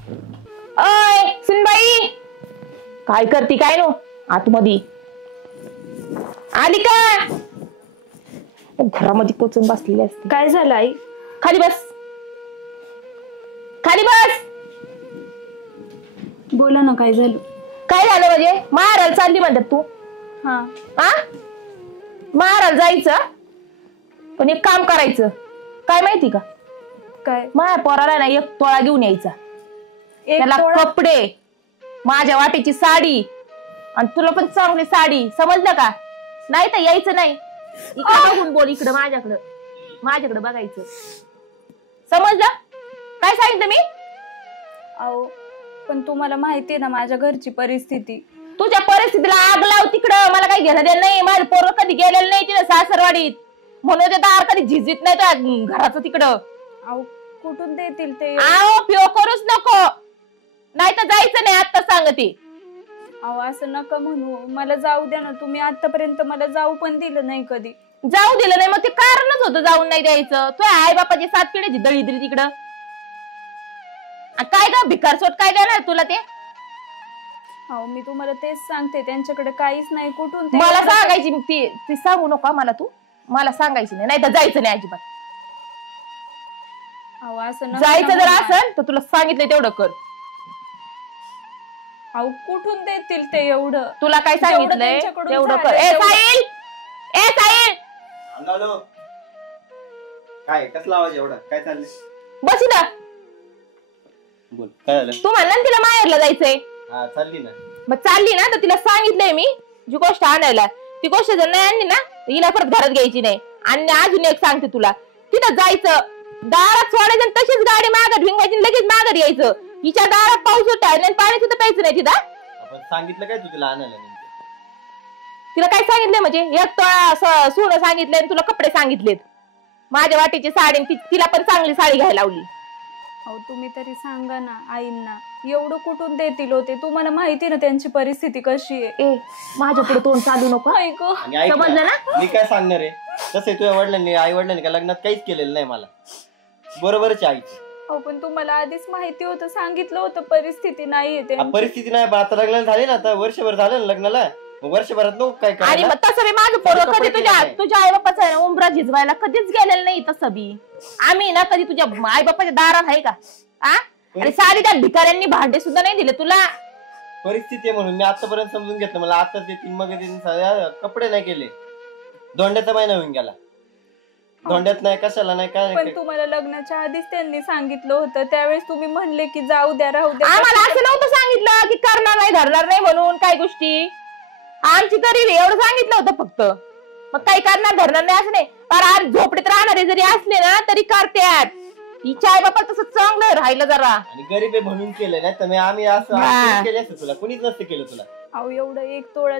अय सुनबाई, काय करती काय नो आतमध्ये आली का? घरामध्ये कोचून बसलेली असते. काय झालं आई? खाली बस, खाली बस. बोला ना, काय झालं? काय झालं म्हणजे? मारायला चालली म्हणतात तू? हा हा, मारायला जायचं पण एक काम करायचं. काय माहिती का? काय? माझ्या पोराला ना एक तोळा घेऊन यायचा. त्याला कपडे, माझ्या वाटेची साडी आणि तुला पण चांगली साडी, समजलं का? नाही तर यायचं नाही. इकडे बघून बोल, इकडं माझ्याकडे बघायचं, समजलं? काय सांगितलं मी? अहो पण तुम्हाला माहितीये ना माझ्या घरची परिस्थिती. तुझ्या परिस्थितीला आग लाव तिकडं, मला काही घेणं देणं नाही. माझं पोरं कधी गेलेलं नाही तिथं सासरवाडीत, म्हणून ते दार कधी झिजत नाही त्या घराचं तिकडं. अहो कुठून देतील ते? आओ पिओ करूच नको, नाही तर जायचं नाही. आता सांगते. अहो असं नका म्हणू, मला जाऊ द्या ना. तुम्ही आतापर्यंत मला जाऊ पण दिलं नाही कधी. जाऊ दिलं नाही मग ते कारणच होतं जाऊन नाही द्यायचं. तुझ्या आई बापाची 7 पिढ्याची दळिद्री तिकडं. काय का भिकार सोट काय देणार तुला ते? अहो मी तुम्हाला तेच सांगते, त्यांच्याकडे काहीच नाही. कुठून मला सांगायची ती सांगू नका मला, तू मला सांगायची नाही तर जायचं नाही अजिबात. अहो असं जायचं जर असेल तर तुला सांगितलं तेवढं कर. अहो कुठून देतील ते एवढं? तुला काय सांगितलंय तेवढं कर. ए साहिल, ए साहिल, हॅलो. काय कसला आवाज एवढा? काय चाललंय? बस ना. बोल, काय झालं? तू म्हणला ना तिला माहेरला जायचंय. हा चालली ना. मग चालली ना तर तिला सांगितलंय मी जी गोष्ट आणायला. ती गोष्ट जर नाही आणली ना तर हिला परत घरात घ्यायची नाही. आणि अजून एक सांगते तुला, तिथं जायचं, दारात सोडायचं आणि तशीच गाडी मागत भिंगायची, लगेच मागत यायचं. हिच्या दारात पाऊस होता आणि पाणी सुद्धा प्यायचं नाही तिथं. आपण सांगितलं काय तू तिला आणायला? तिला काय सांगितलंय म्हणजे एक तोळा सोनं सांगितलंय आणि तुला कपडे सांगितलेत. माझ्या वाटेची साडी, तिला पण चांगली साडी घ्यायला लावली. अहो तुम्ही तरी सांगा ना आईंना, एवढं कुठून देतील होते? तुम्हाला माहिती ना त्यांची परिस्थिती कशी आहे. ए माझ्या पुढे तोंड चालू नको, समजलं ना? मी काय सांगणार आहे? तसं तुझ्या वडिलांनी, आई वडिलांनी का लग्नात काहीच केलेलं नाही मला. बरोबरच आहे आईची. हो पण तुम्हाला आधीच माहिती होतं, सांगितलं होतं परिस्थिती नाहीये. परिस्थिती नाही, पण आता लग्नाला झाले ना, आता वर्षभर झालं ना लग्नाला, वर्षभरात नको काय करायला. आणि मग तसं बी माझं पोरं कधी तुझ्या आई बापाचा आहे ना उंबरा झिजवायला कधीच गेलेलं नाही. तसं बी आम्ही ना कधी तुझ्या आई बापाच्या दारात आहे का? आणि सारी त्या भिकाऱ्यांनी भांडे सुद्धा नाही दिले तुला. परिस्थिती आहे म्हणून मी आतापर्यंत समजून घेतलं. मला आताच येतील मग कपडे नाही केले. धोंड्याचा महिना होऊन गेला, धोंड्यात नाही कशाला नाही काय. पण तुम्हाला लग्नाच्या आधीच त्यांनी सांगितलं होतं, त्यावेळेस तुम्ही म्हणले की जाऊ द्या, राहू द्या. आम्हाला असं नव्हतं सांगितलं की करणार नाही धरणार नाही म्हणून काही गोष्टी. आमची तरी एवढं सांगितलं होतं फक्त. मग काही करणार धरणार नाही असं नाही. पण आज झोपडीत राहणारे जरी असले ना तरी करतात. हिच्या आई बापा तसं चांगलं राहिलं जरा. आणि गरीब आहे म्हणून केलं नाही तर आम्ही असं केलं असतं तुला, कुणीच नसतं केलं तुला. अहो एवढं एक तोळा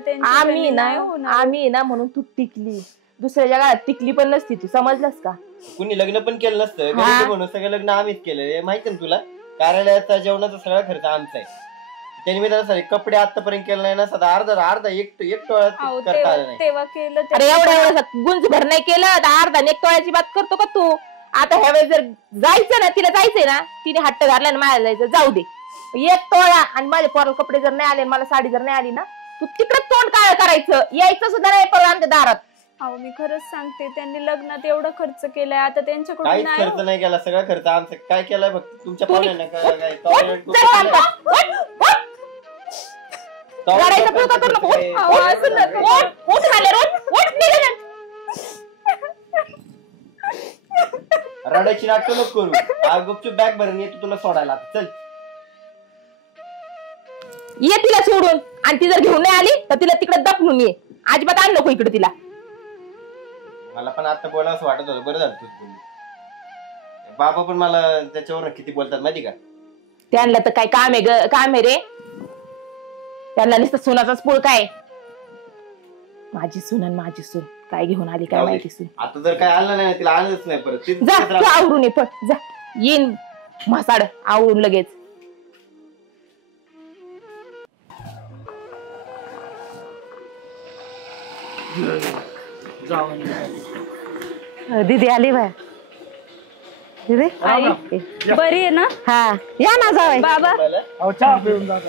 आम्ही ना म्हणून तू टिकली, दुसऱ्या जगात टिकली पण नसती तू, समजलंस का? कुणी लग्न पण केलं नसतं, गरीब म्हणून सगळं लग्न आम्हीच केलं. माहिती ना तुला, कार्यालयाचा जेवणाचा सगळा खर्च आमचा आहे. त्यांनी मी त्याला कपडे आतापर्यंत केलं नाही ना, सदा अर्धा एक टोळा करता आलं नाही. तेव्हा केलं. अरे एवढं गुंज भर नाही केलं, अर्धा एक टोळ्याची बात करतो का तू? आता ह्या वेळेस जर जायचं ना, तिला जायचंय ना, तिने हट्ट घातला ना मायाला जायचं, जाऊ दे एक तोळा. आणि माझे पोराला कपडे जर नाही आले, मला साडी जर नाही आली ना, तू तिकडं तोंड काय करायचं, यायचं सुद्धा नाही परत आमच्या दारात. अहो मी खरंच सांगते, त्यांनी लग्नात एवढा खर्च केलाय, आता त्यांच्याकडून काहीच खर्च नाही केला. सगळा खर्च आमचा. काय केलाय फक्त तुमच्या पाहुण्याने रडायची नाटकं नको करू. गुपचूप बॅग भरून येतो तुला सोडायला. चल ये तिला सोडून, आणि ती जर घेऊन नाही आली तर तिला तिकडे दफनून ये. अजिबात आण नको इकडे तिला. मला पण आता बोलावंच वाटत होतं, बरं झालं तूच बोलली. बाबा पण मला त्याच्यावर किती बोलतात माहिती का? त्यांना तर काय काम आहे रे, त्यांना नुसतं सोनाचाच पोळ. काय माझी सून आणि माझी सून काय घेऊन आली काय माहिती. सून आता जर काय आलं नाही तिला आणलंच नाही परत. जा तू आवरून ये, पण जा, येईन म्हसाड आवरून लगेच. दीदी आली बाय. रे आई बरी आहे ना? हा या ना जावई. बाबा चहा पिऊन जातो.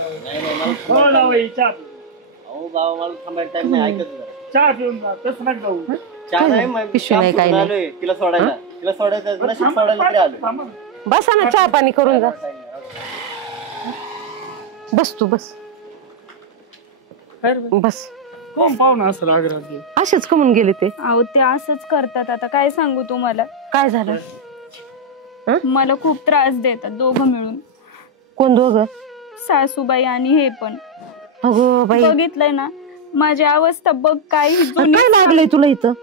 अहो बाबा मला थांबायला टाइम नाही, ऐकत जरा. चहा पिऊन जा, तसं नका जाऊ. चहा नाही, मग पिशवी नाही, काम काही सोडून नाही. आलोय तिला सोडायला. तिला सोडायचं नशीब सोडायला तरी आलोय. थांबा. बसा ना चहा पाणी करून जा. बस तू बस काय रे बाई? बस. कोण पाहुणा असं आग्रहात असेच कमून गेले ते. अहो ते असंच करतात. आता काय सांगू तुम्हाला, काय झालं? मला खूप त्रास देतात दोघं मिळून, कोण दोघं? सासूबाई आणि हे पण. अगो बाई बघितलंय ना माझी अवस्था बघ. काही काय लागलंय तुला इथं?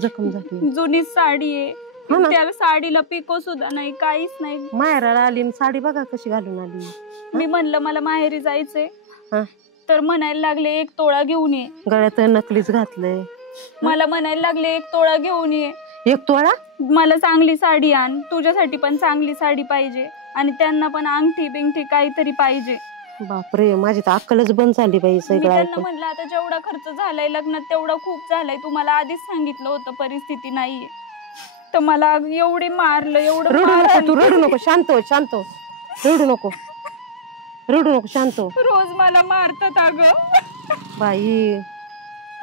जखम झाली. जुनी साडी आहे, हा ना. त्या साडीला पिको सुद्धा नाही, काहीच नाही. माहेराला आली आणि साडी बघा कशी घालून आली. मी म्हणलं मला माहेरी जायचंय, हा. तर म्हणायला लागले 1 तोळा घेऊन ये. गळ्यात नकलीच घातलंय. मला म्हणायला लागले 1 तोळा घेऊन ये, 1 तोळा. मला चांगली साडी आण, तुझ्यासाठी पण चांगली साडी पाहिजे, आणि त्यांना पण अंगठी बिंगठी काहीतरी पाहिजे. बापरे माझी तर अक्कलच बंद झाली बाई मी सगळं त्यांना ऐकून. म्हटलं आता जेवढा खर्च झालाय लग्नात तेवढा खूप झालाय, तुम्हाला आधीच सांगितलं होतं परिस्थिती नाहीये. तर मला एवढे मारलं, एवढं रडू नको मारहाण तू, रडू केली. नको. शांत हो, शांत हो. रडू नको, रडू नको, शांत हो. रोज मला मारतात अगं. बाई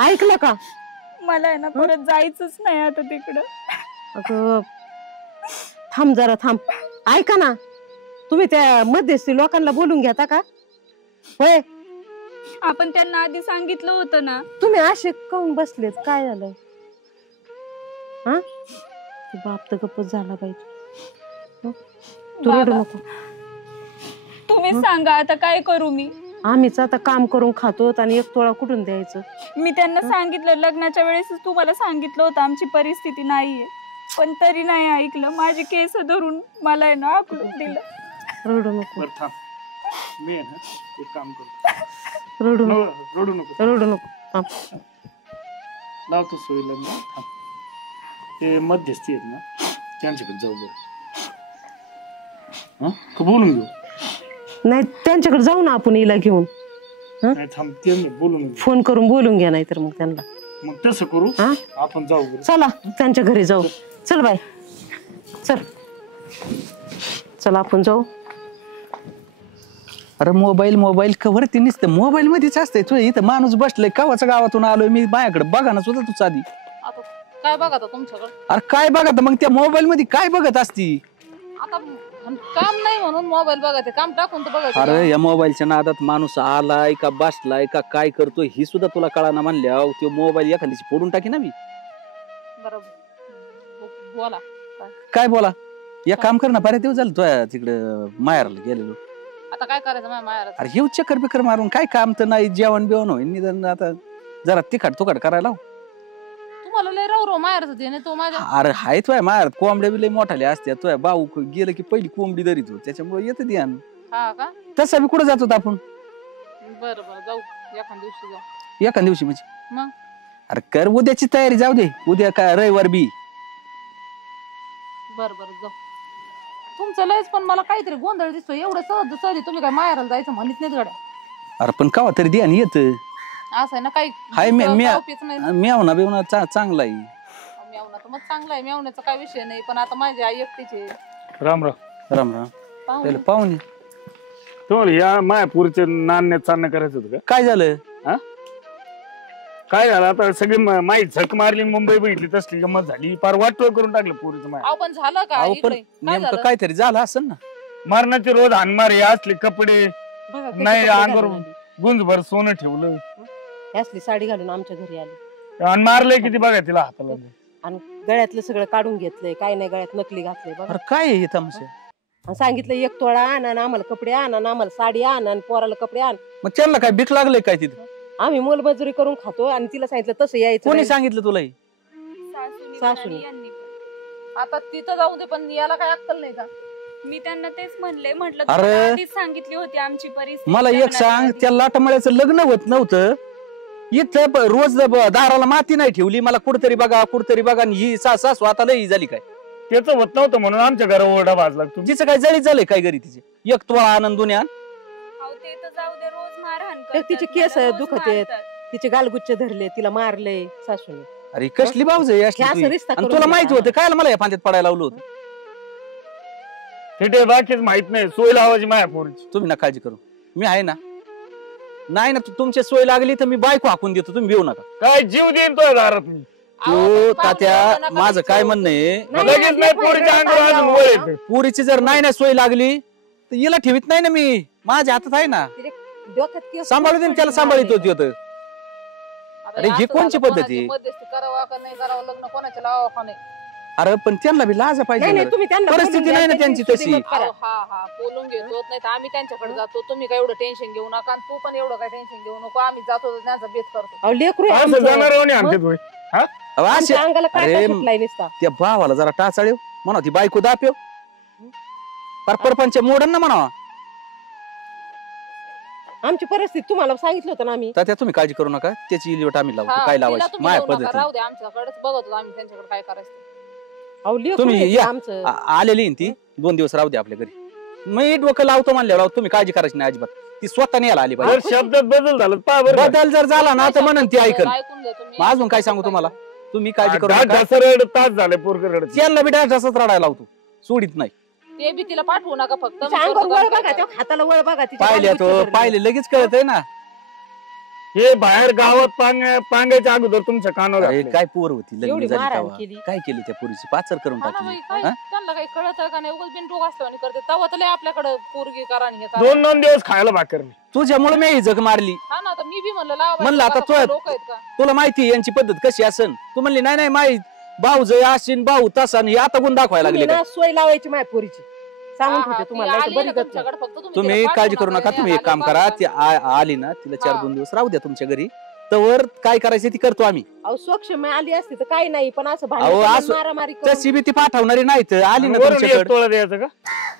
ऐकलं का? मला आहे ना परत जायचंच नाही आता तिकडं. अगं थांब जरा थांब. ऐका ना, तुम्ही त्या मध्यस्थी लोकांना बोलून घेता का? होय, आपण त्यांना आधी सांगितलं होतं ना. तुम्ही असे काऊन बसलेत? काय झालं? हा बाप तर गप्पच झाला पाहिजे. तू रडू बाबा, नको. तुम्ही सांगा आता काय करू मी. आम्हीच आता काम करून खातो आणि 1 तोळा कुठून द्यायचं? मी त्यांना सांगितलं लग्नाच्या वेळेस तुम्हाला सांगितलं होतं आमची परिस्थिती नाहीये, पण तरी नाही ऐकलं. माझी केस धरून मला आहे ना आकलून दिलं. रडू नको, बरं थांब. मी आहे ना एक काम करतो. रडू नको, रडू नको. रडू नको. थांब. लावतो सोयीला मी. थांब. ते मध्यस्थी आहेत ना त्यांच्याकडे जाऊ बरं. हा का बोलून घेऊ? नाही त्यांच्याकडे जाऊ ना आपण हिला घेऊन. नाही थांब, ते नाही बोलून घेऊ. फोन करून बोलून घ्या, नाही तर मग त्यांना. मग तसं करू. हा आपण जाऊ बरं. चला त्यांच्या घरी जाऊ. चल बाई चल, चल आपण जाऊ. अरे मोबाईल मोबाईल कवर ती नुसतं मोबाईल मध्येच असतंय. तू इथं माणूस बसलाय, कवाचा गावातून आलोय मी, माझ्याकडे बघा ना सुद्धा तू साधी. आता काय बघा तुमच्याकडे? अरे काय बघत मग त्या मोबाईल मध्ये काय बघत असती? आता काम नाही म्हणून मोबाईल बघायचं, काम टाकून तर बघायचं. अरे या मोबाईलच्या नादात माणूस आलाय का बसलाय का काय करतोय ही सुद्धा तुला कळाना म्हणल्या. तो मोबाईल एखाद्याची फोडून टाकी ना मी. बरोबर बोला. काय बोला? या काम कर ना, बऱ्याच दिवस झालं तुझ्या तिकडं माहेरला गेलेलो. आता काय करायचं माझ्या माहेरात? अरे येऊ चक्कर बिकर मारून काय काम तर नाही, जेवण बिवण होईल निदान. आता जरा तिखट तुखट करायला. तुम्हाला लय राव माहेरच दे नाही तो माझ्या. अरे हाय तुझ्या माहेरात कोंबड्या बी लय मोठाले असत्या. तुझ्या भाऊ गेलं की पहिली कोंबडी धरीत होत, त्याच्यामुळे येतं ध्यान. हा का? तसा बी कुठं जातो आपण? बरं बरं जाऊ, एखाद्या दिवशी जाऊ. एका दिवशी म्हणजे मग अरे कर उद्याची तयारी, जाऊ दे उद्या काय रविवार बी. बरं बरं जाऊ. तुमचं लयच पण मला काहीतरी गोंधळ दिसतो. एवढं सहज सहज तुम्ही काय माहेराला जायचं म्हणत नाहीत गड्या. अरे पण कवा तरी ध्यान येत. असं आहे ना काही हाय नाही. मेवना बिवना चांगला आहे. मेवना तर मग चांगला आहे, मेवण्याचा काय विषय नाही, पण आता माझी आई एकटीचे. राम राम. राम राम. त्याला पाहुणे तुम्हाला या मायापूरचं नाण्यात चालणं करायचं होतं का? काय झालं? हा काय झालं? आता सगळी माई झक मारली, मुंबई बघितली, तसली गंमत झाली, फार वाटोळ करून टाकलं पुरीचं माय. अहो पण झालं का अहो पण इकडे? काय नेमकं झालं? काहीतरी झालं असं ना. मरणाचे रोज हानमार हे असले कपडे बघा किती नाही, कपडे अंगावर घालून आली. गुंजभर सोनं ठेवलं ही असली साडी घालून आमच्या घरी आली आणि मारलंय किती बघा तिला हाताला. आणि गळ्यातलं सगळं काढून घेतलंय. काय नाही गळ्यात नकली घातलंय बघा. अरे काय आहे हे तमाशा? आणि सांगितलं 1 तोळा आण आणि आम्हाला कपडे आण आणि आम्हाला साडी आण आणि पोराला कपडे आण. मग त्यांना काय भीक लागले काय तिथं? आम्ही मोलमजुरी करून खातो आणि तिला सांगितलं तसं यायचं कोणी नाही. सांगितलं तुला हे? सासूनी पण सासूनी. आणि यांनी पण. आता तिथं जाऊ दे, पण याला काय अक्कल नाही का? मी त्यांना तेच म्हटलं अरे. तुम्हाला आधीच सांगितली होती आमची परिस्थिती. मला एक लग्नाच्या सांग, आधी. त्या लाटमळ्याचं लग्न होत नव्हतं इथं रोज दाराला माती नाही ठेवली. मला कुठतरी बघा आणि ही सासू आता लई झाली काय? त्याचं होत नव्हतं म्हणून आमच्या घरावर ओरडा भाजला तुम्ही. तिचं काय जळी झालंय काय घरी तिचे? 1 तोळा आनंद दुनिया. अहो, ते तर जाऊ दे, रोज मारहाण तर करतात, तिचे केस मला रोज दुखत आहेत. मारतात. तिचे गालगुच्छ धरले, तिला मारले सासूने. अरे कसली बावज आहे हे असली असं तुझी? रिश्ता आणि करून तुला घ्या. माहिती होतं काय मला या फांद्यात पडायला लावलं होतं? तिथे बाकीच माहित नाही, सोय लावायची माया पोरीची. तुम्ही ना काळजी करू, मी आहे ना. नाही ना तुमची सोय लागली तर मी बायको हाकून देतो, तुम्ही भिऊ नका. काय जीव देईन तो दारात मी. तो तात्या माझं काय म्हणणं आहे, लगेच नाही पोरीच्या अंगावर अजून वळ येतं. पुरीची जर नाही ना सोय लागली तर हिला ठेवीत नाही ना मी, माझ्या हातात आहे ना. सांभाळू दे त्याला, सांभाळित होती होत. अरे ही कोणची पद्धती? करावा का नाही करावं, लग्न कोणाच्या लावा का नाही. अरे पण त्यांना बी लाज पाहिजे, परिस्थिती नाही ना त्यांची तशी. हा बोलून घेतो, नाही तर आम्ही त्यांच्याकडे जातो. तुम्ही काय एवढं टेन्शन घेऊ नका, तू पण एवढं काय टेन्शन घेऊ नको. आम्ही जातो त्यांचा बेत करतो. असं जाणार हो नाही आमच्यात होय. हा? अरे त्या भावाला जरा टाचाळेव म्हणा, ती बायको दापेव परपंच मोडन ना म्हणावा. आमची परिस्थिती तुम्हाला सांगितलं होतं ना आम्ही. तर तुम्ही काळजी करू नका, त्याची इलिवट आम्ही लावतो. काय लावायची माझ्या पद्धती. राहू दे, आमच्याकडेच बघतो आम्ही त्यांच्याकडे काय करायचं. तुम्ही या आलेली ती 2 दिवस राहू दे आपल्या घरी. मी डोकं लावतो म्हणल्यावर तुम्ही काळजी करायची नाही अजिबात. ती स्वतः नाही आली पाहिजे. जर शब्दात बदल झाला पहा बरं. बदल जर झाला ना तर म्हणून ती ऐकल. ऐकून घ्या तुम्ही. अजून काय सांगू तुम्हाला, तुम्ही काळजी करू डास नका. ढासरड तास झाले पोरग रडत. त्यांना बी डासच रडायला लावतो, सोडित नाही. ते बी तिला पाठवू नका फक्त. हाताला वळ बघा, पाहिले तो पाहिले लगेच कळत आहे ना. हे बाहेर गावात पांगायच्या अगोदर तुमच्या कानावर अरे घातलं. काय पोर होती लग्न एवढी झाली मारहाण तेव्हा. केली. काय केली त्या पोरीची, पाचर करून हा ना टाकली. बाई, काय हा? त्यांना काही कळत का नाही. उगाच बिनडोक असतं आणि करते. तेव्हा तर लय आपल्याकडे पोरगी करा आणि हे करा. 2 दिवस खायला भाकर नाही. तुझ्यामुळे मी ही जग मारली. हा ना, आता मी बी म्हणलं लावा म्हणलं आता तो लोक आहेत का. तुला माहिती आहे यांची पद्धत कशी असन. तू म्हणली नाही नाही माहित भाऊ जय असेल भाऊ तसा हे आता गुण दाखवायला लागले का? सोय लावायची माझ्या पोरीची सांगून हा, ठेवते ती तुम्हाला. आली बरी ना गत तुमच्याकडे, फक्त तुम्ही तिला काळजी पाठवू करू नका. नका. तुम्ही एक काम करा, ती आली ना तिला 4-2 दिवस राहू द्या तुमच्या घरी. तवर काय करायचं ती करतो आम्ही. अहो सक्षम आली असती तर काही नाही, पण असं अहो, असं- मारामारी तशी बी ती पाठवणारी नाही तर आली ना वरून 1 तुमच्याकडे. तोळा द्यायचं का?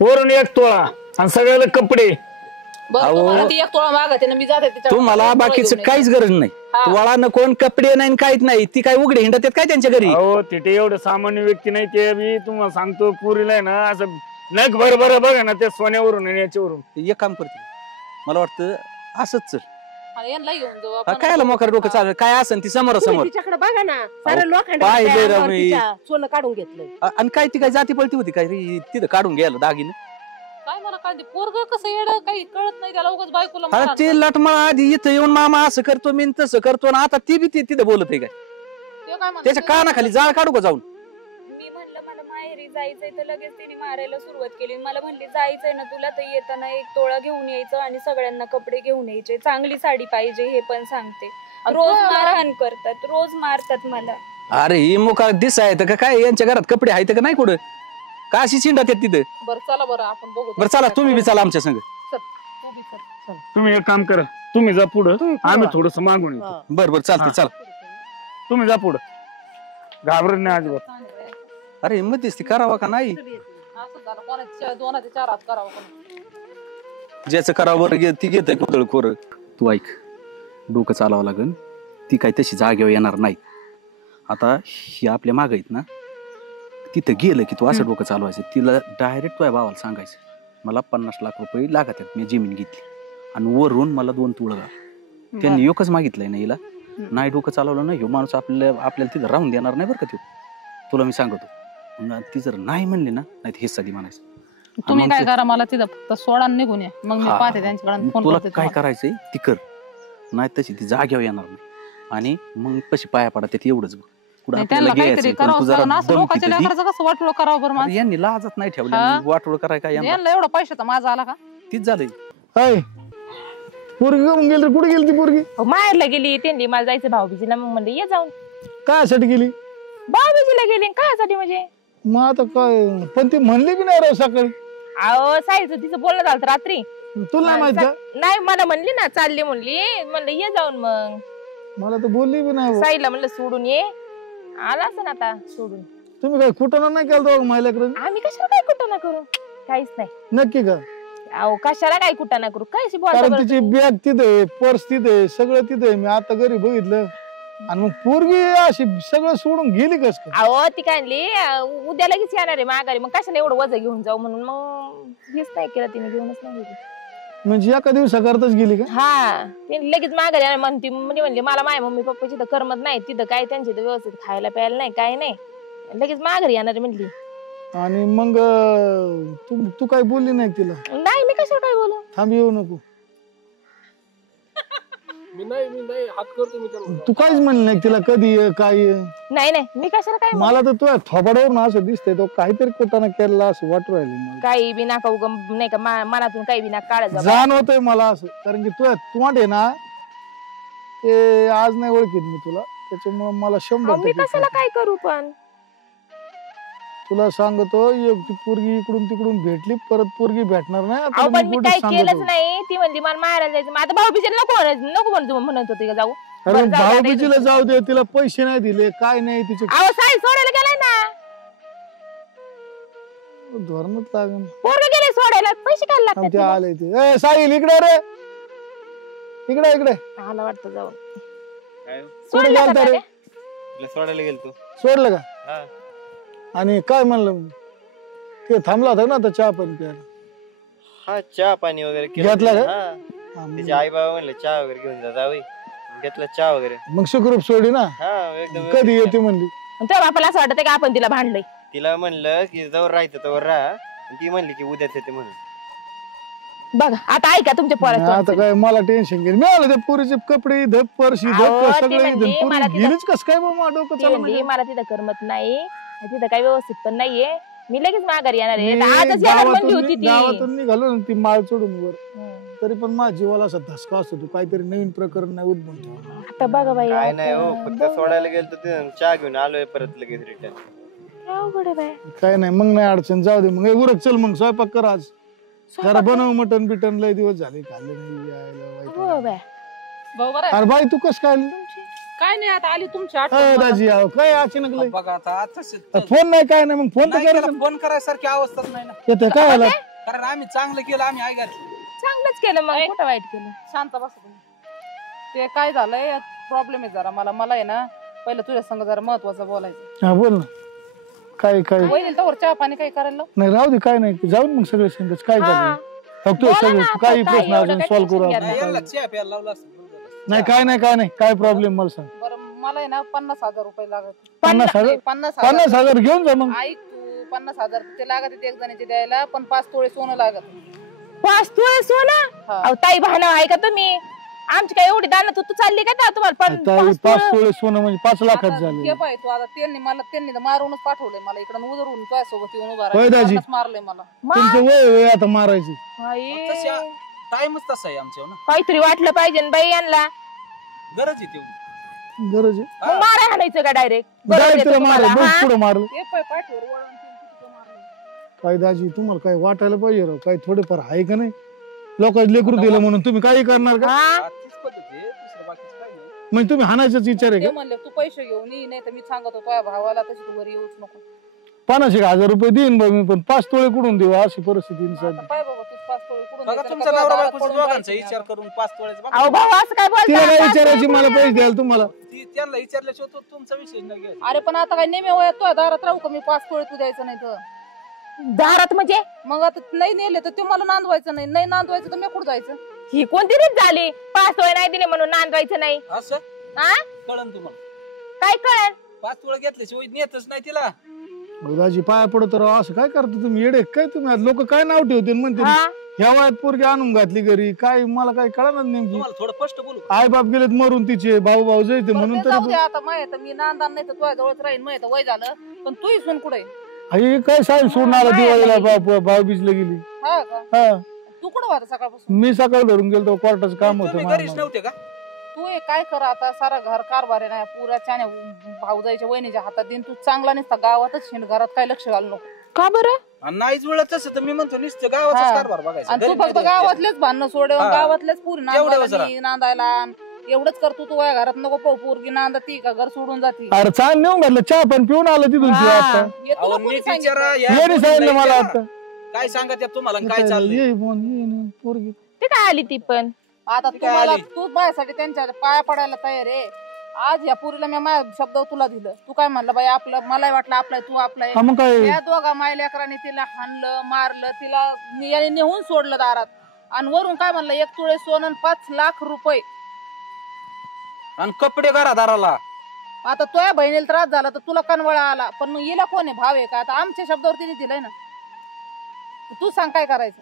वरून 1 तोळा आणि सगळ्याला कपडे. बरं, अहो, तुम्हाला ती 1 तोळा मागते ना, मी जाते तिच्याकडे. तुम्हाला बाकीचं काहीच गरज नाही. हा. तुला न कोण कपडे नाही काहीच नाही. ती काय उघडे हिंडत आहेत काय त्यांच्या घरी. अहो तिथे एवढं सामान्य व्यक्ती नाही. ते मी तुम्हाला सांगतो पुरीला आहे ना असं नख भर बघा ना त्या सोन्यावरून आणि याच्यावरून. एक काम करते, मला वाटतं असंच चल. आणि यांना घेऊन जाऊ हा, आपण. काय मोकर डोकं चालू काय असन ती समोरासमोर. तिच्याकडे बघा ना, सारं अहो, लोखंड पाहिलंय राव मी. सोनं काढून घेतलंय. आणि काय ती काय जाती पळती होती काय रे, तिथं काढून घ्यायला दागिने. काय मला कळते पोरग कसं येड, काही कळत नाही त्याला. उगाच बायकोला अरे मारहाण ते लटमा आधी इथं येऊन मामा असं करतो मी तसं करतो आणि आता ती बी तिथं बोलत आहे काय. ते काय म्हणते? त्याच्या कानाखाली जाळ काढू का जाऊन. मी म्हणलं मला माहेरी जायचंय तर लगेच तिने मारायला सुरुवात केली. मला म्हणली जायचंय ना तुला तर येताना 1 तोळा घेऊन यायचं आणि सगळ्यांना कपडे घेऊन यायचे, चांगली साडी पाहिजे हे पण सांगते. रोज मारहाण करतात, रोज मारतात मला. अरे ही मुका दिस आहे का काय, यांच्या घरात कपडे आहेत का नाही कुठं, का अशी चिंडात आहेत तिथं. बरं चला, बरं आपण बघू. बरं चला तुम्ही बी चला आमच्या संग. चल, तू बी चल. तुम्ही एक काम करा, तुम्ही जा पुढं, आम्ही थोडस मागून येतो. हा. बरं बरं चालते चला. तुम्ही जा पुढं, घाबरत नाही अजिबात. अरे मध्यस्थी करावा का नाही, असं झालं कोणाच्या 2 ते 4 हात करावं कोणी. ज्याचं करावं बरं ती घेत कुदळ खोर. तू ऐक, डोकं चालावं लागेल. ती काय तशी जागेवर येणार नाही. आता ही आपल्या माग आहेत ना, तिथं गेलं की तू असं डोकं चालवायचं. तिला डायरेक्ट तुझ्या भावाला सांगायचं मला 50 लाख रुपये लागत आहेत, मी जमीन घेतली आणि वरून मला 2 तुळं घाल. त्यांनी एकच मागितलंय ना हिला. नाही डोकं चालवलं नाही, ह्यो माणूस आपल्याला तिथं राहून देणार नाही बरं का. तुला मी सांगतो, ती जर नाही म्हणली ना, नाही हे सदी म्हणायचं. तुम्ही काय करा, मला तिथं फक्त सोडा आणि निघून या. मग मी पाहते त्यांच्याकडे, फोन तुला करते काय तुम्हाला. करायचंय ती कर, नाही तशी ती जाग्यावर येणार नाही. आणि मग कशी पाया पडा त्यात एवढंच बघ. कुठं नाही, आपल्याला त्यांना काहीतरी घ्यायचंय, पण करावं तू जरा लागलं. असं दम लोकांच्या तिथं दे. लेकराचं कसं वाटोळं करावं बरं अरे माणसं. यांनी लाजच नाही ठेवलं, हा? वाटोळ कराय काय यांना? यांना एवढा पैशाचा माझा आला का. तीच झालंय. हाय पोरगी घेऊन गेली, कुठे गेली ती पोरगी? माहेरला गेली त्यांनी, मला जायचं भाऊबीजीला. मग म्हणले ये जाऊन. कायसाठी गेली? भाऊबीजीला गेली कायसाठी म्हणजे. मग आता काय, पण ती म्हणली की नाही राव सकाळी? अहो साईचं तिचं बोलणं झालं रात्री. तुला नाही माहित का? नाही मला म्हणली ना, चालली म्हणली. म्हणलं ये जाऊन. मग मला तर बोलली बी नाही. साईला म्हणलं सोडून ये. आला असं ना आता सोडून. तुम्ही काय कुठं नाही केलं महिलाकडे? आम्ही कशाला काय कुठं ना करू, काहीच नाही. नक्की का? अहो कशाला काय कुठं ना करू, काय कारण तिची बॅग तिथे, पर्स तिथे, सगळं तिथे. मी आता घरी बघितलं आणि मग पोरगी अशी सगळं सोडून गेली कस काय? अहो ती काय आणली, उद्या लगेच येणार आहे माघारी. मग कशाला एवढं वजन घेऊन जाऊ म्हणून मग हेच नाही केलं तिने, घेऊनच नाही गेली. म्हणजे एका दिवसाकरताच गेली का? हा, तिने लगेच माघारी येणार म्हणती. म्हणली मला माझ्या मम्मी पप्पाची तर करमत नाही तिथं, काय त्यांची तर व्यवस्थित खायला प्यायला नाही, काय नाही. लगेच माघारी येणार म्हणली. आणि मग तू काय बोलली नाही तिला? नाही मी कशाला काय बोलू. थांब येऊ नको. मी नाही हात करतो मी त्यांना. तू काहीच म्हणली नाही तिला कधी ये, काय ये? नाही नाही मी कशाला काय बोलू. मला तर तुझ्या थोबाडावरून असं दिसतंय तो काहीतरी कोटाना केला असं वाटू राहिले मला. काही बी नाका उगम नाही का मनातून काही बी नाका काढत जा. जाणवतंय मला असं, कारण की तुझ्या तोंड आहे ना ते आज नाही ओळखीत मी तुला, त्याच्यामुळे मला 100% मी कशाला काय करू पण. तुला सांगतो एक ती पोरगी इकडून तिकडून भेटली, परत पोरगी भेटणार नाही. आता अहो पण मी मी कुठे काय सांगतो? केलंच नाही. ती म्हणली मला मारायला जायचं. मग आता भाऊ बिचारी नको म्हणत होती का जाऊ. अरे बरं, जाऊ भाऊ दे, बिजीला आता जाऊ दे, तिला पैसे नाही दिले काय नाही तिचे अहो साई सोडायला गेलाय ना. धोरणच लागेल. पोरग गेले सोडायला पैसे काय ते लागतात. आले ते. ए साहिल इकडे रे, इकडे इकडे. आला वाटतं जाऊन. काय कुठे सोडलं गेलता का रे? ते? तुला सोडायला गेलो तू? सोडलं का? हा. आणि काय म्हणलं ते थांबला होता ना आता चहा पण प्यायला? हा चहा पाणी वगैरे घेतला का? हा. हा, तिचे आई बाबा म्हणले चहा वगैरे घेऊन जा जावई. घेतला चहा वगैरे. मग सुखरूप सोडी ना. हा एकदम कधी येते म्हणली? आणि तेव्हा बापाला असं वाटत का आपण तिला भांडलंय. तिला म्हणलं की जवळ राहायचं तवर राहा, आणि ती म्हणली की उद्याच येते म्हणून. बघा आता ऐका तुमच्या आता पोराचं. काय मला टेन्शन घेईल. मिळालं ते पुरीचे कपडे धप परशी अहो, धप ती सगळे म्हणली, मला तिथं- गेलीच कस काय बाबा डोकं ती चाललं म्हणली म्हणजे. मला तिथं करमत नाही. तिथं काही व्यवस्थित पण नाहीये. मी लगेच माघारी येणार आहे. मी आता आजच येणार म्हणली होती ती. गावातून निघालो ना ती माळ चढून वर, हम्म. तरी पण माझ्या जीवाला असा धसका असतो. तू काहीतरी नवीन प्रकरण नाही उद्भवून ठेवा. आता बघा बाई काय आता नाही हो, फक्त सोडायला गेलो ते चहा घेऊन आलोय परत लगेच रिटर्न. काय अवघड आहे बाई. काय नाही मग नाही अडचण, जाऊ दे. मग ए, उरक चल मग स्वयंपाक कर आज. जरा बनव मटन बिटन, लय दिवस झाले खाल्ले नाही. यायला वाईट हो वाटलं. बाई. भाऊ बरं आहे? अरे बाई तू कस काय आली? काय नाही आता आली तुमची अरे आठवण. दाजी आहो, काय अचानक लय? बघा आता आताच फोन नाही काय नाही, मग फोन तर नाही करायचं. केला, फोन करायसारखी अवस्थाच नाही ना. येते काय आला? कारण आम्ही चांगलं केलं, आम्ही आई घातली. चांगलंच केलं मग कुठं वाईट केलं. शांत बस तुम्ही. ते काय झालंय प्रॉब्लेम आहे जरा मला आहे ना पहिलं तुझ्या संग जरा महत्वाचं बोलायचं. हा बोल ना. काय काय वहिनी तर चहा पाणी काही करायला लाव. नाही राहू दे, काय नाही. जाऊन मग सगळे संगच काय झालं फक्त बोला सगळं ना, काही आता प्रश्न काय अजून एवढं सॉल्व्ह काय करू tension आपण. नाही, घ्या. यांना चहा प्यायला लावला असतं. नाही काय नाही काय प्रॉब्लेम मला सांग. बरं मला आहे ना 50,000 रुपये लागत. 50,000? 50,000 50,000 घेऊन जा मग. ऐक तू 50,000 ते लागत आहेत एक जणांचे द्यायला, पण 5 तोळे सोनं लागत. 5 तोळे सोनं. हा. अहो ताई भावना आहे का तुम्ही. आमची काय एवढी दाना तू चालली का त्या तुम्हाला आता 5 तोळे सोनं म्हणजे 5 लाखात आता झाले. घे बाई तू आता त्यांनी तर मारूनच पाठवलंय मला इकडं उधरून तुझ्यासोबत येऊन उभा होय दाजी. राहिला मारलंय मला. तुमचं वय आता मारायची. टाइमच तसा आहे आमच्यावर ना. काहीतरी वाटलं पाहिजे ना बाई यांना. गरज आहे तेवढी. गरज आहे. मग मारा हाणायचं का डायरेक्ट. डायरेक्ट तिला मारलं, बघ पुढं मारलं. ते पाठवर वळण तिथं मारलंय. काय दाजी तुम्हाला काय वाटायला पाहिजे राव, काय थोडेफार आहे का नाही? लोकांनी लेकरू दिलं म्हणून तुम्ही काही करणार का? हा तीच पद्धत आहे, दुसरं बाकीचं काही नाही. म्हणजे तुम्ही हाणायचाच विचार आहे ते का? म्हणले तू पैसे घेऊन ये, नाही तर मी सांगतो तुझ्या भावाला तशी तू घरी येऊच नको. 50,000 रुपये देईन बा मी, पण 5 तोळे कुठून देऊ अशी परिस्थिती आता सध्या. पाय बाबा तू 5 तोळे कुठून बघा द्यायचं? तुमचा का नवरा दारात बायकोचा पडून दोघांचा जायचं विचार नाही करून 5 तोळ्याचं बघा. अहो भाऊ असं काय तिला काय बोलता. विचारायची मला पैसे द्यायला तुम्हाला? त्यांना विचारल्याशिवाय तो तुमचा विषय नाही घ्यायचा. आता. अरे पण आता काय नेहमी वयात तुझ्या दारात राहू का मी 5 तोळे तू द्यायचं नाही तर? दारात म्हणजे मग आता नाही नेले तर ते मला नांदवायचं नाही नांदवायचं तर मी कुठं जायचं? ही कोणती रीत झाली. 5 तोळे नाही दिले म्हणून नांदवायचं नाही. असं हा कळन तुम्हाला. काय कळेल. 5 तोळे घेतल्याशिवाय नेतच नाही तिला. दाजी पाया पडत राव, असं काय करता तुम्ही? येडे काय तुम्ही? लोक काय नाव ठेवते म्हणते हा ह्या वयात पोरगी आणून घातली घरी, काय मला काय कळणार नेमकी. तुम्हाला थोडं स्पष्ट बोलू. आई बाप गेलेत मरून तिचे, भाऊ भाऊ जायचे बरं म्हणून ते जाऊ दे तरी. आता माहित मी नांदान नाही तर तुझ्या जवळच राहीन माहित वय झालं पण तू इसून कुठे आई काय साहेब सोडून आला दिवाळीला, भाऊ बीजला गेली. हा का हा तू कुठं होता सकाळपासून? मी सकाळ धरून गेलो, कोर्टाचं काम तुम्ही होतं घरीच नव्हते का? तू हे काय कर आता सारा घर कारभार आहे ना पुरा छान भाऊजाईच्या वहिनीच्या हातात देईन तू चांगला नसता गावातच हिंड घरात काय लक्ष घालू नको. का बरं. आणि नाही जुळत तसं तर मी म्हणतो नुसतं गावाचाच हा. कारभार बघायचा. आणि तू घरी फक्त नाही गावातलेच भांडणं सोडवून हा. गावातलेच पुरी तेवढं नांदायला जरा. नांदायला आण. एवढंच कर तू वया घरात नको पाहू पोरगी नांदती का घर सोडून जाती. अरे चाल नेऊन घातलं, चहा पण पिऊन आलं तिथून तू आता. हे तुला अहो, कोणी नीट सांगितलं? विचारा, या येणे सांगितलं मुलीला मला विचारा. आता. काय सांगत यात तुम्हाला आणि काय चाललंय? ये बोल, ये ना, पोरगी. ते काय आली ती पण. आता ती काय तुम्हाला आली? तू माझ्यासाठी त्यांच्या पाया पडायला तयार आहे. आज या पुरीला मी माझ्या शब्द तुला दिलं, तू काय म्हणलं बाई आपलं मला वाटलं आपलाय तू आपलाय. हा मग काय या दोघा माय लेकरांनी तिला हाणलं मारलं तिला याने नेहून सोडलं दारात आणि वरून काय म्हणलं 1 तोळे सोनं 5 लाख रुपये. आणि कपडे घरादाराला आता तुझ्या बहिणीला त्रास झाला तर तुला कनवळा आला, पण मग हिला कोण आहे, भाव आहे का? आता आमच्या शब्दावर तिने दिलंय ना, तू सांग काय करायचं.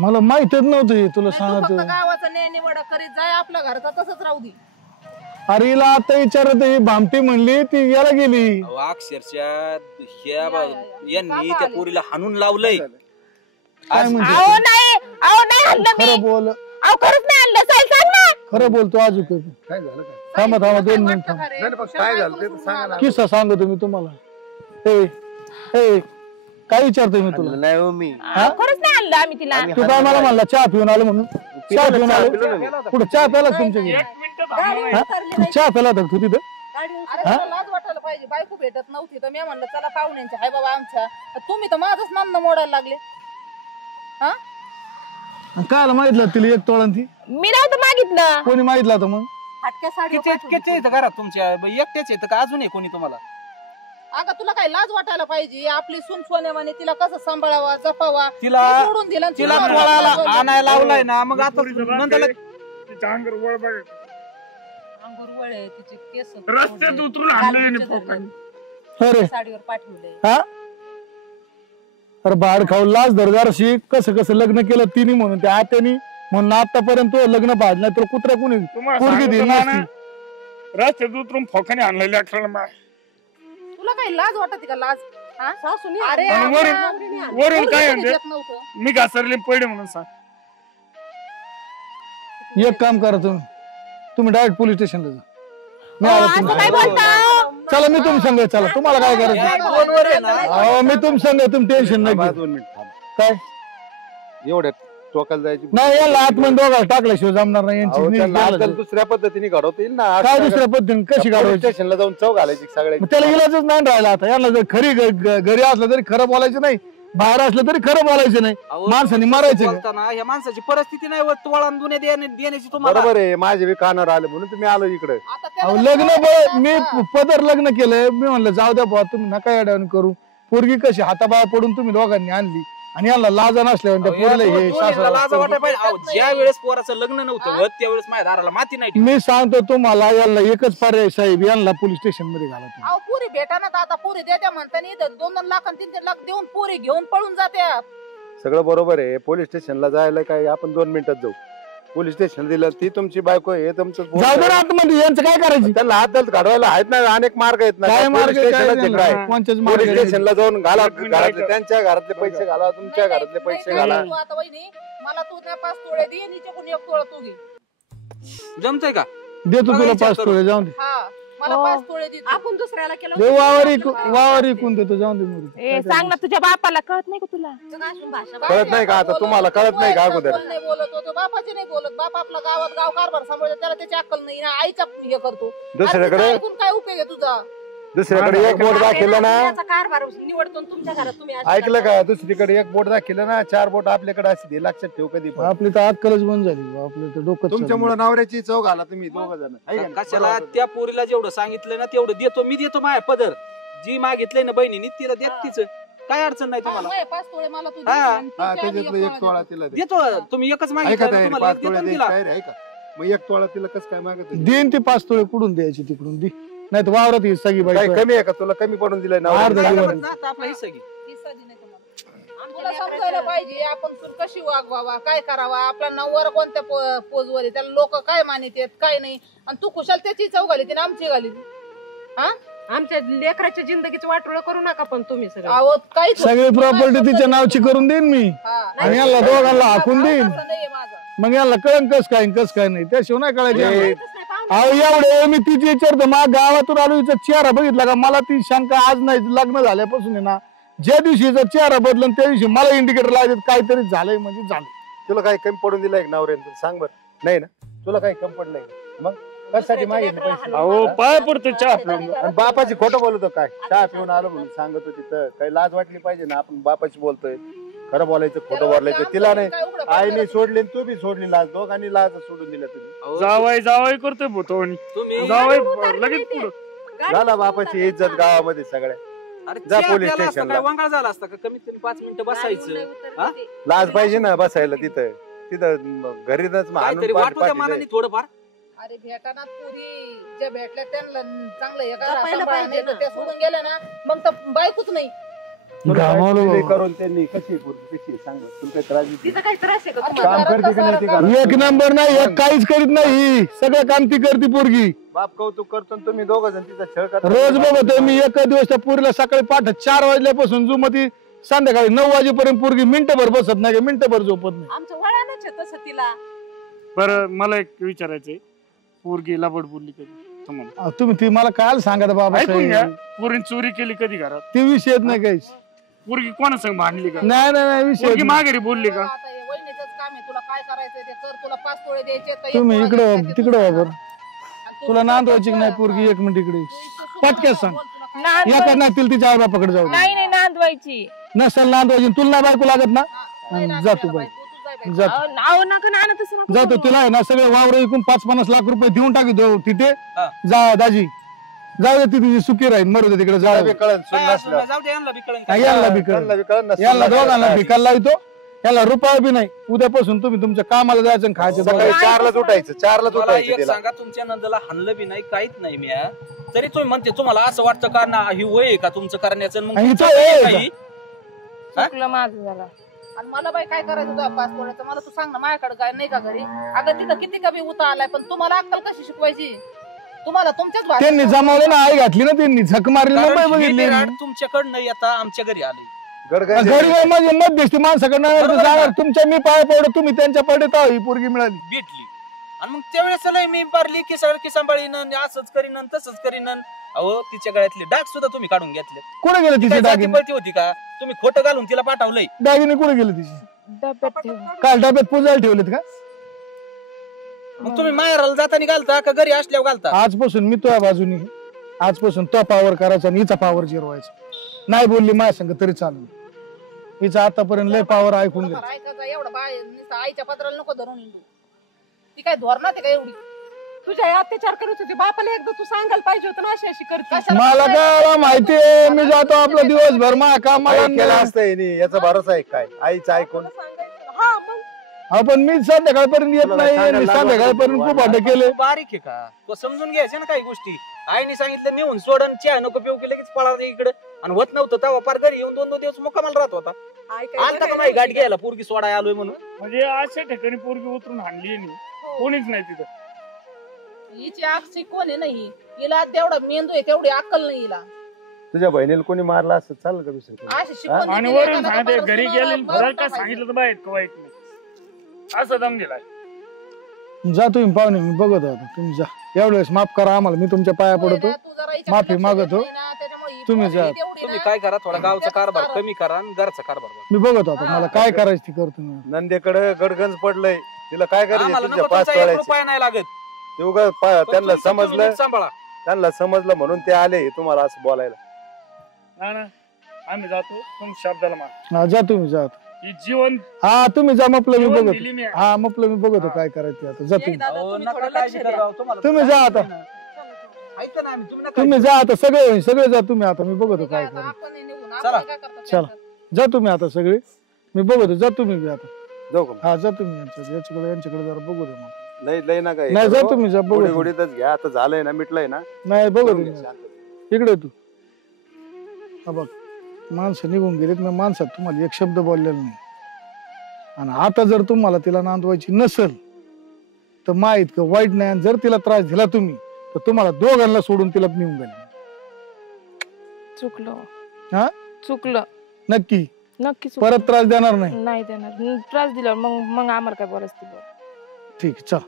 मला माहितच नव्हतं हे, तुला तू सांगत. फक्त गावाचा निवडा करीत जाय, आपल्या घरचा तसंच राहू दे. अरे हिला आता विचारत ही भामटी म्हणली ती याला गेली. अक्षरशः यांनी त्या पोरीला हाणून लावलंय. काय म्हणते अहो नाही हल्लं मी. खरं बोल, अहो खरंच नाही हल्लं. सांग ना. खरं बोलतो अजून काय झालं काय? थांबा 2 मिनिट थांब. काय झालं ते सांगा ना. किस्सा सांगतो मी तुम्हाला. काय विचारतोय मी तुला? नाही हो मी खरंच नाही हल्लं आम्ही तिला. तू काय मला म्हणला चहा पिऊन आलो म्हणून? चहा पिऊन आलो पुढे चहा प्याला तुमच्या घरी? चहा प्याला तू तिथं? अरे तुला लाज वाटायला पाहिजे, बायको भेटत नव्हती तर मी म्हणलं चला पाहुण्यांच्या हाय बाबा आमच्या, तुम्ही तर माझंच नांद मोडायला लागले. हा काय माहितलं तिला 1 तोळा ती? मी नव्हतं मागितलं. कोणी माहितलं होतं मग? हटक्या साडी किती येतं घरात तुमच्या? एकट्याच येतं का अजून आहे कोणी तुम्हाला? अगं तुला काय लाज वाटायला पाहिजे, आपली सून सोन्यावाने तिला कसं सांभाळावा जपावा, तिला ते सोडून दिलं आणि तिला तुला पोळाला बोलवलं. आणायला लावलाय ना, मग आता नंदाला तिच्या अंगावर वळ बघ. अंगूर वळ आहे, तिचे केस रस्त्यात उतरून आणलंय फोकाने. अरे साडीवर पाठवलंय. हा अरे बाहेर खाऊ लाज दरदारशी कसं कसं लग्न केलं तिने म्हणून त्या आत्यानी म्हणून आतापर्यंत लग्न पाहिजे नाही तर कुत्र्या कोणी तुम्हाला पोरगी सांगतो दिली ना, नसती. रस्त्यात उतरून फोकाने आणलेले अक्षराला तुला काही लाज वाटते का? लाज हा? अरे आणि वरून काय म्हणते? देत नव्हतं. मी घासरले पडले म्हणून सांग. एक काम करा तुम्ही डायरेक्ट पोलीस स्टेशनला जा. मी आलो असं काय तुमच्या. बोलता? चला मी तुम संग चला, तुम्हाला काय करायचं? फोनवर आहे ना. अहो मी तुम संग, तुम्ही टेन्शन नाही घेऊ. 2 मिनिट थांब. काय एवढ्या टोकाला जायची नाही याला आतमध्ये दोघांना टाकल्याशिवाय जमणार नाही यांची अहो, नीट त्यांना बोलायचं. अक्कल दुसऱ्या पद्धतीने घडवता येईल ना. काय दुसऱ्या पद्धतीने कशी काढवायची? स्टेशनला जाऊन चव घालायची सगळ्या. मग त्याला इलाजच नाही राहिला आता. याला जर खरी घरी असलं तरी खरं बोलायचं नाही, बाहेर असलं तरी खरं बोलायचं नाही. माणसाने मारायचं का? बोलताना या माणसाची परिस्थिती नाही वळण देण्याची तुम्हाला. बरोबर आहे, माझे बी कानावर आले म्हणून तुम्ही आलो इकडे. आता अहो त्याला मी पदर लग्न केलंय, मी म्हणलं जाऊ द्या भाऊ तुम्ही नका अडवण करू. पोरगी कशी हाताबाया पडून तुम्ही दोघांनी आणली आणि याला लाजा नसल्यावर त्या पोरीला हे दोन्हीला लाज सासरा. वाटायला पाहिजे. अहो, ज्या वेळेस पोराचं लग्न नव्हतं होत त्यावेळेस माझ्या दाराला माती नाही. मी सांगतो तुम्हाला याला एकच पर्याय साहेब, यांना पोलीस स्टेशन मध्ये घाला तुम्ही. अहो पुरी भेटा ना, आता पुरी देत्या म्हणताना इथं 2-2 लाख आणि 3-3 लाख देऊन पुरी घेऊन पळून जात्या. सगळं बरोबर आहे. पोलीस स्टेशनला जायला काय आपण 2 मिनिटात जाऊ. पोलीस स्टेशन दिलं ती तुमची बायको आहे, तुमचं पोर जाऊ दे आहे. ना आतमध्ये, यांचं काय करायचं? त्यांना हात काढवायला आहेत ना, अनेक मार्ग आहेत ना. काय मार्ग पोलीस काय स्टेशनला तिकडे आहे. कोणत्याच मार्ग पोलीस नाही. स्टेशनला जाऊन घाला, एक मिनिट घरातले ऐका. त्यांच्या घरातले पैसे घाला, तुमच्या नाही, घरातले पैसे नाही, घाला. तू आता वहिनी मला तू त्या 5 तोळे दे आणि हिच्याकडून 1 तोळा तू घे. जमतंय का? देतो तुला 5 तोळे, जाऊन दे. हा मला 5 तोळे दे. आपण दुसऱ्याला केलं देऊ वावर इकून देतो, जाऊन दे मुली. ए सांग ना, तुझ्या बापाला कळत नाही का तुला? कळत नाही का आता तुम्हाला? कळत नाही का अगोदर? नाही बोलत होतो, बापाचे नाही बोलत. बाप आपला गावात गाव कारभार सांभाळतो, त्याला त्याची अक्कल नाही ना, आईचा हे करतो. दुसऱ्याकडे अरे ऐकून काय उपयोग आहे तुझा? दुसऱ्याकडे एक बोट दाखवलं ना, कारभार निवडतो तुमच्या घरात तुम्ही ऐकलं का? दुसरीकडे एक बोट दाखवलं ना, 4 बोट आपल्याकडे असते. लक्षात ठेव कधी पण. आपली तर अक्कलच बंद झाली, आपलं तर डोकं तुमच्यामुळे नवऱ्याची चव घाला तुम्ही 2 जण. कशाला? त्या पोरीला जेवढं सांगितलंय ना तेवढं देतो मी. देतो माझ्या पदर जी मागितलंय ना बहिणीने तिला देत तिचं काय अडचण नाही तुम्हाला. 5 तोळे मला तू हा. त्याच्यातलं 1 तोळा तिला दे. देतो. तुम्ही एकच ऐका मागितलं ताई, तुम्हाला 5 एक देतो तोळे ना दे. तिला. काय रे, ऐका. मग 1 तोळा तिला कसं काय मागत आहे? देईन ती 5 तोळे कुठून द्यायची तिकडून दे, नाही तर वावरात ही सगळी काय बाई कमी आहे का? तुला कमी पडून दिलाय ना? अर्धा काय दिवस. करत ना आता आपला हिस्सा घे. तुला समजायला पाहिजे आपण सून कशी वागवावा, काय करावा, आपला नवरा कोणत्या पोजवर आहे, त्याला लोक काय मानित काय नाही, आणि तू खुशाल त्याची चव घाली ती आमची घाली. हा आमच्या लेकराच्या जिंदगीचं वाटोळं करू नका पण तुम्ही सगळं. अहो काही सगळी प्रॉपर्टी तिच्या नावची करून देईन मी आणि यांना दोघांना हाकून देईन. मग यांना कळण कस काय नाही, त्याशिवाय नाही कळायचं. अहो एवढे मी तिची विचारतो, मग गावातून आलो हिचा चेहरा बघितला का? मला ती शंका आज नाही, लग्न झाल्यापासून आहे ना, ज्या दिवशी हिचा चेहरा बदलन त्या दिवशी मला इंडिकेटर लावतात काहीतरी झालंय म्हणजे झालं. तुला काही कमी पडून दिलाय का नवऱ्याने? सांग बरं. नाही ना, तुला काही कमी पडलंय का? मग कशासाठी मागितले पैसे? अहो पाय पडतो चहा पिऊन. आणि बापाची खोटं बोलतो काय? चहा पिऊन आलो म्हणून सांगतो तिथं. काही लाज वाटली पाहिजे ना, आपण बापाची बोलतोय. खरं बोलायचं, खोटं बोलायचं. तिला नाही, आईने सोडली तू बी सोडली लाज. दोघांनी लाज सोडून दिल्या तुम्ही. अहो, जावाई करतोय भूतवणी. तुम्ही जावाई लगेच पुढं. झाला बापाची इज्जत गावामध्ये सगळ्या. अरे जा चहा पोलीस प्यायला असता स्टेशनला. काय वांगाळ झाला असता का? कमीत कमी 5 मिनिटं बसायचं. हा? लाज पाहिजे ना बसायला तिथं. तिथं घरीच काहीतरी वाटू त्या मनाने थोडंफार. अरे भेटाना पुरी ज्या भेटल्या त्यांना चांगलं हे करा, जपायला सांभाळा, पाहिजे नाही तर ना. त्या सोडून गेल्या ना मग तर बायकोच नाही. घामावलं दिले बाबा. करून त्यांनी कशी पोरगी कशी आहे? सांग तुला काही त्रास देते? तिथं काही त्रास आहे का आता तुम्हाला? काम करते का नाही ते घरात करा. एक नंबर नाही एक काहीच करीत नाही सगळं काम ती करते पोरगी. बाप कौतुक करतो आणि तुम्ही दोघं जण तिचा छळ करता. रोज बघतोय मी एक दिवस त्या पोरीला सकाळी पहाटे 4 वाजल्यापासून जुमती संध्याकाळी 9 वाजेपर्यंत पोरगी मिनिटभर बसत नाही मिनिटभर झोपत नाही. आमचं वळणच आहे तसं तिला. बरं मला एक विचारायचंय, पोरगी लबड बोलली कधी तुम्हाला? तुम्ही ती मला काय सांगत बाबा ऐकून घ्या, साहेब. पोरीने चोरी केली कधी घरात? ती विषयच नाही काहीच. पोरगी कोणा संग भांडली का? नाही नाही नाही विषय पोरगी माघारी बोलली का? आता हे वहिनीचंच काम आहे, तुला काय करायचं ते कर. तुला 5 तोळे द्यायचे तर 1 तुम्ही तोळा इकडं द्यायचा, ते तिकडं तुला वापर. आणि तुला तू नांदवायची काय नाही कर? पोरगी 1 मिनिट इकडे तू पटकन सांग. बोल, तुला काय या नांदवायची करणार तिला तिच्या आई बापाकडे जाऊ दे. नाही नांदवायची. नसेल नांदवायची तुला नाही बायको लागत ना नाही जा लागत तू याला बाई बाई, तू जाय बाई. जा अहो नका नाना तसं नका जातो करू. तिला आहे ना सगळे वावर विकून 5-50 लाख रुपये देऊन टाकी देऊ तिथे हा. जा दाजी जाऊ दे ती तिची सुखी राहील मरू दे तिकडे जाऊ तिला दे. बी कळन, सून काय असलं नसलं. ना, जाऊ दे यांना बी कळन हा, काय. यांना बी त्यांना कळलं. बी कळन नसलं. याला दोघांना भिकायला येतो याला रुपया बी नाही उद्यापासून तुम्ही तुमच्या कामाला जायचं आणि खायचं सकाळी बघा. 4 लाच उठायचं 4 लाच मला उठायचं एक तिला. सांगा, तुमच्या नंदला हाणलं बी नाही काहीच नाही मी हा. तरी तुम्ही म्हणते तुम्हाला असं वाटतं का ना ही वय आहे का तुमचं करण्याचं? मग आणि तुमचं इथं वय आहे वय का आहे ही? चुकलं माझं झालं. आणि मला बाई काय करायचं तुझ्या 5 तोळ्याचं मला तू सांग ना, माझ्याकडे काय नाही का घरी? अगं तिथं किती कमी उता आलाय, पण तुम्हाला अक्कल कशी शिकवायची? तुम्हाला तुमच्याच भाषेत त्यांनी जमावलं ना आई घातली ना त्यांनी झक मारली मुंबई कारण ही बघितली बिराड तुमच्याकडनं येता आमच्या घरी आली. गडगंज घरी जाऊन माझी मध्यस्थी माणसाकडनं बरोबर ना. जाणार तुमच्या मी पाय पडतो तुम्ही त्यांच्या पडे तर ही पोरगी मिळाली. भेटली आणि मग त्यावेळेस लय मी पारली की सारखी सांभाळीन आणि असंच करीन आणि तसंच करीन. अहो तिच्या गळ्यातले डाग सुद्धा तुम्ही काढून घेतले. कुठे गेले तिचे काय जाती दागिने पळती होती का? तुम्ही खोटं घालून तिला पाठवलंय. दागिने कुठे गेले तिचे डब्यात ठेव. काल डब्यात पुजायला ठेवलेत का? मग तुम्ही माहेराला जाताना घालता का घरी असल्यावर घालता? आजपासून मी तुझ्या बाजूनी आजपासून तो पावर करायचा आणि हिचा पावर जिरवायचा. नाही बोलली माझ्या संग तरी चालू. हिचा आतापर्यंत लय पावर ऐकून घे. थोडंफार ऐकायचं, एवढं बाय नुसतं आईच्या पत्राला नको धरून हिंडू. ती काय धोरणात आहे का एवढी? तुझ्या आई अत्याचार करत होती बापाला एकदा तू सांगायला पाहिजे होतं ना अशी करते. कशाला मला काय माहितीये मी जातो आपला दिवसभर मा काय कामाला केलं असतं हिने? याचा भरोसा आहे काय? आईचं ऐकून हा मग आपण मी संध्याकाळपर्यंत येत तुला नाही सांगायला मी लागलं संध्याकाळपर्यंत खूप भांडे केले. तू बारीक आहे का? तो समजून घ्यायचे ना काही गोष्टी. आईने सांगितलं नेऊन सोडन चहा नको पिऊ की लगेच पळा इकडे आणि होत नव्हतं तेव्हा पार घरी येऊन 2-2 दिवस मुक्कामाला राहत होता. आलता का नाही गाडी घ्यायला पोरगी सोडाय आलोय म्हणून? म्हणजे अशा ठिकाणी पोरगी उतरून हाणली नाही, कोणीच नाही तिथं. हिची अक्षय कोण आहे नाही, हिला तेवढा मेंदू आहे तेवढी अक्कल नाही हिला. तुझ्या बहिणीला कोणी मारला असं चालेल का दुसरं कोणी? अशी शिकवण आणि दिली वरून एखादा सांगते बापाला घरी सुनाला गेले बरं भराल का पाहिजे. सांगितलं तर बाहेर का वाईट नाही असं दम दिलाय. जा तुम्ही पाहुणे मी बघत होतो तुम्ही जा एवढ्या वेळेस माफ करा आम्हाला मी तुमच्या पाया तू आहे पडतो. ना, तू जरा हिच्याकडे माफी लक्ष मागतो. देत नाही ना, त्याच्यामुळे ही तुम्ही पोरगी जा. तेवढी तुम्ही ना, काय करा, थोडा गावचा त्याच कारभार कारण. कमी करा आणि घरचा कारभार बघा. मी बघत होतो मला काय करायचं ती करतो मी. नंदेकडे गडगंज पडलंय तिला काय आम्हाला करायचं? नको तुझ्या 5 तुमचा 1 तोळ्याचे रुपया नाही लागत. ते उगाच त्यांना तुमचं तुम्ही समजलं नीट सांभाळा. त्यांना समजलं म्हणून ते आले तुम्हाला असं बोलायला. ना ना आम्ही जातो तुमच्या शब्दाला मान. हा जा तुम्ही जा आता. ही जीवन हा तुम्ही जा मपलं मी जीवन बघतो. दिली मी. हा मपलं मी बघतो काय करायचं ते आता जा तुम्ही. दादा, अहो, तुम्ही नका थोडं काळजी लक्ष करा द्या. राव, तुम्हाला तुम्ही जा आता. ऐका ना, आम्ही तुम्ही नका तुम्ही जा आता सगळे जा तुम्ही आता मी बघतो काय आता करायचं. आपण हे निघून, चला. आपण काय करतो चला. त्यांचं? जा तुम्ही आता सगळे मी बघतो जा तुम्ही बी आता. जाऊ का? हा जा तुम्ही यांच्याकडे जरा बघू दे मला. लय लय ना काय नाही जा तुम्ही जा बघू गोडी दे. गोडीतच घ्या. आता झालंय ना, मिटलंय ना. नाही बघू करून दे घ्या, शांत. इकडे तू हा बघ माणसं निघून गेलेत मी माणसात तुम्हाला एक शब्द बोललेला नाही आणि आता जर तुम्हाला तिला नांदवायची नसेल तर मा इतकं वाईट नाही आणि जर तिला त्रास दिला तुम्ही तर तुम्हाला दोघांना सोडून तिला नेऊन गेले. चुकलं. हा? चुकलं नक्की नक्की चुकलं. परत त्रास देणार नाही. नाही देणार त्रास दिल्यावर मग आम्हाला काय बोलायचं ते बोल. ठीक आहे चल